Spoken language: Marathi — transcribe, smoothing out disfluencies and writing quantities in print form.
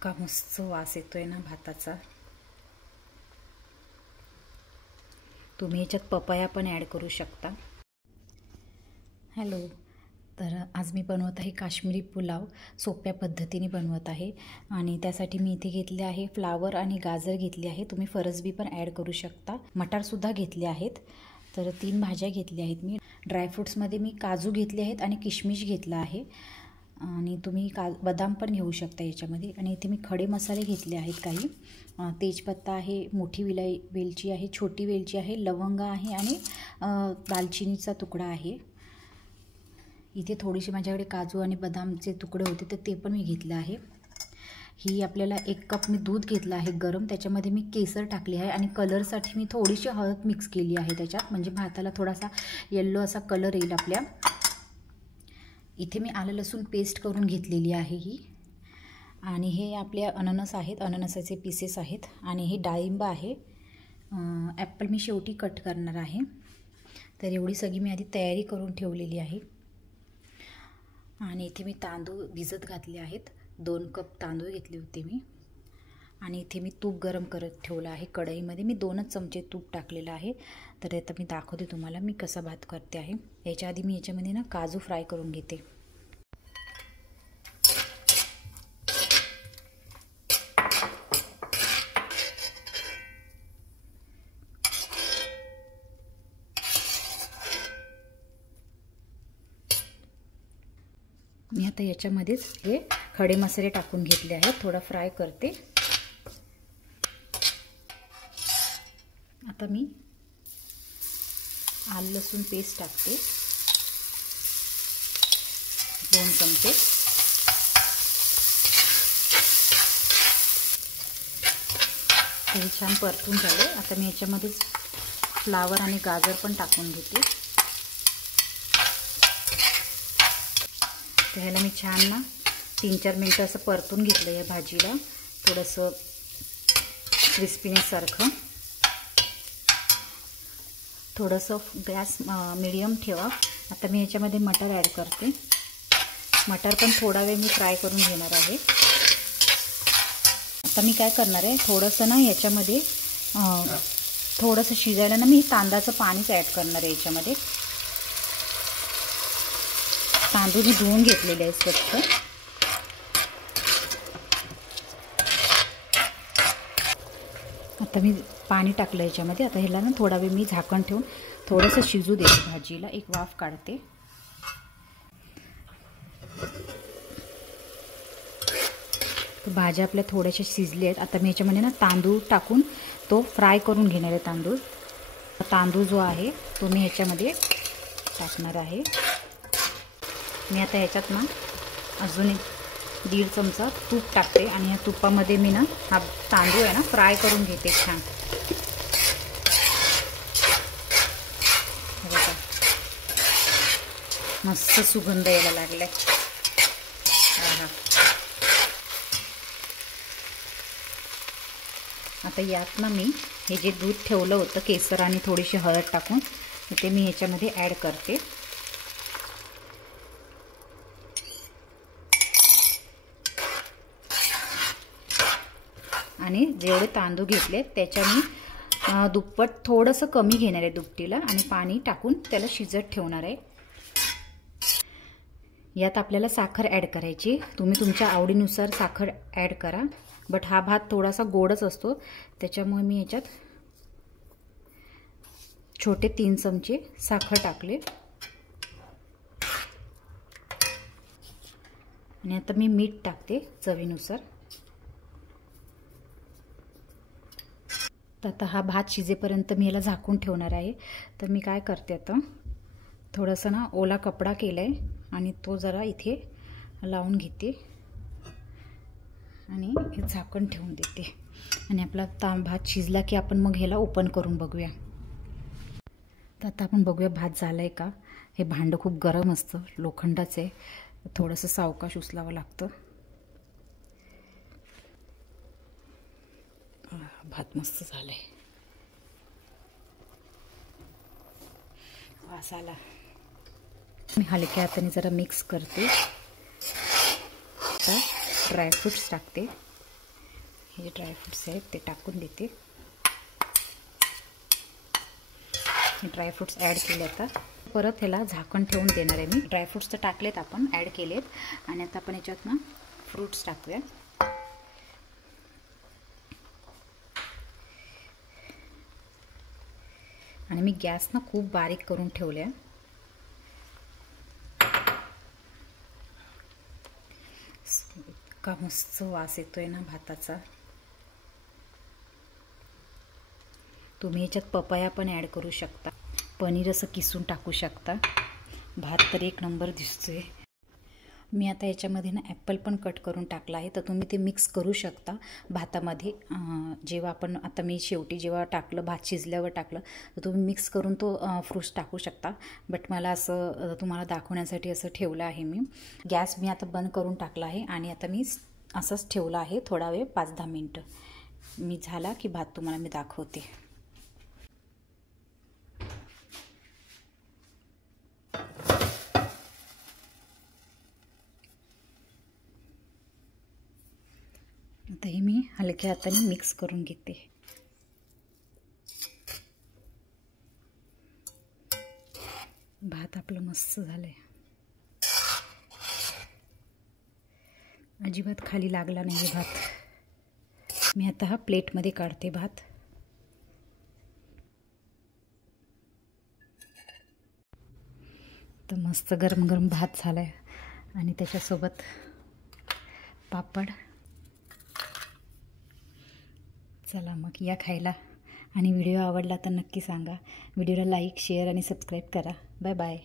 इतका मस्त वास येतोय ना भाताचा। तुम्ही याच्यात पपया पण ॲड करू शकता। हॅलो, तर आज मी बनवत आहे काश्मीरी पुलाव, सोप्या पद्धतीने बनवत आहे। आणि त्यासाठी मी इथे घेतले आहे फ्लावर आणि गाजर घेतले आहे। तुम्ही फरसबी पण ॲड करू शकता, मटारसुद्धा घेतले आहेत। तर 3 भाज्या घेतल्या आहेत मी। ड्रायफ्रूट्समध्ये मी काजू घेतले आहेत आणि किशमिश घेतला आहे, आणि तुम्ही बदाम पण घेऊ शकता याच्यामध्ये। आणि इथे मी खडे मसाले घेतले आहेत काही, तेजपत्ता आहे, मोठी वेलची आहे, छोटी वेलची आहे, लवंग आहे आणि दालचिनीचा तुकडा आहे। इथे थोडीशी माझ्याकडे काजू आणि बदामचे तुकडे होते तर ते पण मी घेतले आहे। ही आपल्याला 1 कप मी दूध घेतलं आहे गरम, त्याच्यामध्ये मी केसर टाकले आहे आणि कलरसाठी मी थोडीशी हळद मिक्स केली आहे त्याच्यात, म्हणजे भाताला थोडासा येल्लो असा कलर येईल आपल्या। इथे मी आलं लसूण पेस्ट करून घेतलेली आहे ही। आणि हे आपले अननस आहेत, अननसाचे पीसेस आहेत। आणि हे डाळिंब आहे, ॲपल मी शेवटी कट करणार आहे। तर एवढी सगळी मी आधी तयारी करून ठेवलेली आहे। आणि इथे मी तांदूळ भिजत घातले आहेत, 2 कप तांदूळ घेतले होते मी। आणि इथे मी तूप गरम करत ठेवलं आहे कढईमध्ये, मी 2च चमचे तूप टाकलेलं आहे। तर आता मी दाखवते तुम्हाला मी कसा भात करते आहे। याच्या आधी मी याच्यामध्ये ना काजू फ्राय करून घेते। मी आता याच्यामध्येच हे खडे मसाले टाकून घेतले आहेत, थोडा फ्राय करते। आता मी आलं लसूण पेस्ट टाकते, 2 चमचे। हे छान परतून झाले। आता मी याच्यामध्ये फ्लावर आणि गाजर पण टाकून घेते। तर ह्याला मी छान ना 3-4 मिनटं असं परतून घेतलं या भाजीला, थोडंसं क्रिस्पीनेस सारखं। थोडंसं गॅस मीडियम ठेवा। आता मी याच्यामध्ये मटर ॲड करते। मटर पण थोडा वेळ मी फ्राय करून घेणार आहे। आता मी काय करणार आहे, थोडंसं ना याच्यामध्ये थोडंसं शिजायला ना मी तांदळाचं पाणीच ॲड करणार आहे याच्यामध्ये। तांदूळ मी धुवून घेतलेले आहे स्वच्छ। आता मी पाणी टाकलं याच्यामध्ये। आता ह्याला ना थोडा वेळ मी झाकण ठेवून थोडंसं शिजू देते भाजीला, एक वाफ काढते। तर भाज्या आपल्या थोड्याशा शिजल्या आहेत। आता मी याच्यामध्ये ना तांदूळ टाकून तो फ्राय करून घेणार आहे तांदूळ। तांदूळ जो आहे तो मी ह्याच्यामध्ये टाकणार आहे। मी आता ह्याच्यात ना अजून 1.5 चमचा तूप टाकते आणि या तुपामध्ये मी ना हा तांदूळ आहे ना फ्राय करून घेते छान। बघा मस्त सुगंध यायला लागलाय। आता यात ना मी हे जे दूध ठेवलं होतं केसर आणि थोडीशी हळद टाकून, ते मी ह्याच्यामध्ये ॲड करते। आणि जेवढे तांदूळ घेतले त्याच्या मी दुप्पट थोडंसं कमी घेणार आहे दुपटीला, आणि पाणी टाकून त्याला शिजत ठेवणार आहे। यात आपल्याला साखर ॲड करायची, तुम्ही तुमच्या आवडीनुसार साखर ॲड करा। बट हा भात थोडासा गोडच असतो, त्याच्यामुळे मी याच्यात छोटे 3 चमचे साखर टाकले। आणि आता मी मीठ टाकते चवीनुसार। तर आता हा भात शिजेपर्यंत मी याला झाकून ठेवणार आहे। तर मी काय करते, आता थोडासा ना ओला कपडा केलाय आणि तो जरा इथे लावून घेते आणि हे झाकण ठेवून देते। आणि आपला भात शिजला की आपण मग ह्याला ओपन करून बघूया। तर आता आपण बघूया भात झालाय का। हे भांडं खूप गरम असतं, लोखंडाचं आहे, थोडंसं सावकाश उचलावं लागतं। भात मस्त झालाय, वास आला। मी हलक्या हाताने जरा मिक्स करते। आता ड्रायफ्रूट्स टाकते। हे जे ड्रायफ्रूट्स आहेत ते टाकून देते. हे ड्रायफ्रूट्स ॲड केले. आता परत ह्याला झाकण ठेवून देणार आहे मी. ड्रायफ्रूट्स तर टाकलेत आपण, ॲड केलेत आणि आता आपण याच्यात ना फ्रूट्स टाकूया. आणि मी गॅस ना खूप बारीक करून ठेवले. इतका मस्त वास येतोय ना भाताचा. तुम्ही याच्यात पपया पण ॲड करू शकता, पनीर असं किसून टाकू शकता. भात तर एक नंबर दिसतोय. मी आता याच्यामध्ये ना ॲपल पण कट करून टाकला आहे, तर तुम्ही ते मिक्स करू शकता भातामध्ये. जेव्हा आपण आता मी शेवटी जेव्हा टाकलं, भात शिजल्यावर टाकलं, तर तुम्ही मिक्स करून तो फ्रूट्स टाकू शकता. बट मला असं तुम्हाला दाखवण्यासाठी असं ठेवलं आहे मी. गॅस मी आता बंद करून टाकला आहे आणि आता मी असंच ठेवलं आहे थोडा वेळ, 5-10 मिनटं. मी झाला की भात तुम्हाला मी दाखवते. आता हे मी हलक्या हाताने मिक्स करून घेते. भात आपलं मस्त झालंय. अजिबात खाली लागला नाही भात. मी आता हा प्लेटमध्ये काढते भात. तर मस्त गरम गरम भात झालाय आणि त्याच्यासोबत पापड. चला मग या खायला. आणि व्हिडिओ आवडला तर नक्की सांगा. व्हिडिओला लाईक, शेअर आणि सबस्क्राईब करा. Bye bye.